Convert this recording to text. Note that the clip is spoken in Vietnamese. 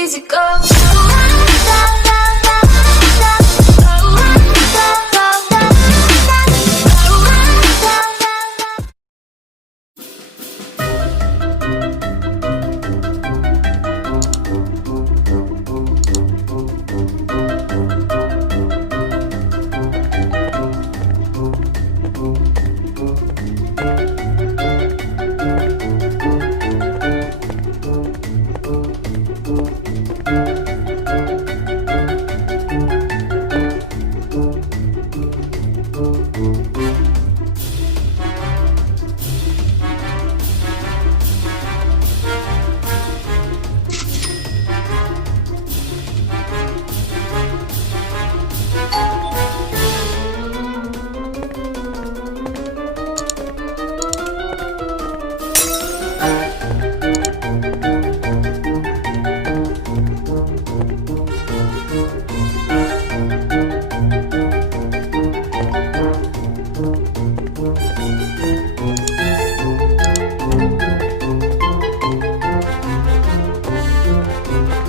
easy go. Thank you.